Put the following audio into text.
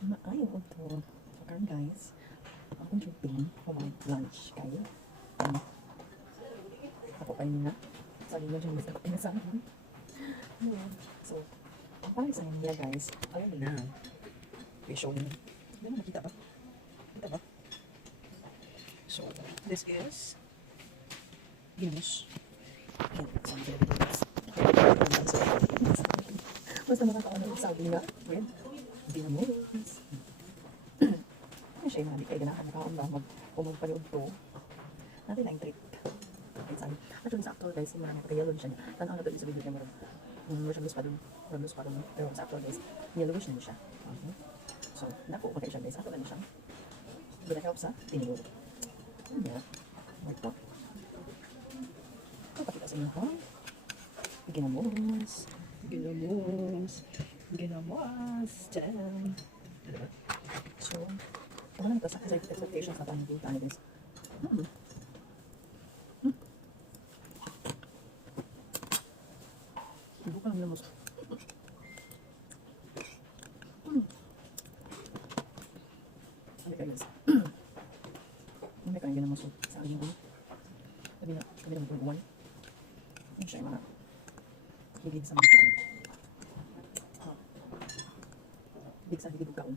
Maayo ko to. So, karon guys, akong shopping for my lunch kayo. Ako pa na. Sorry na dyan, basta pinasama ko. So, ang parang sa niya guys, ayun na. I-show nyo. Hindi na makita ba? Kita ba? So, this is ginamos. Basta makakaano yung sabi nga, with ginamos. Ano siya yung mga di kayo ganahan makaon ba mag-panood to. Natin na yung trick. Actually sa actor guys, marami pagka-yellow siya. Tanaw na to sa video niya marami. Marami pa dun. Pero sa actor guys, yellowish na siya. So, naku, okay siya guys. Ako lang siya. Gonna help sa tinuro. Yeah. Like that. Pakita sa inyo ha. Ginamos. Diyan. So, wala na ito sa expectations na tayo dito guys. Bukan ginamos. Sabi ka guys. Hindi ka ginamos sa akin mo. Sabi na, kami na mag-uwan. Ano siya yung mga higig sa mga kaon. Higig sa higig kaon.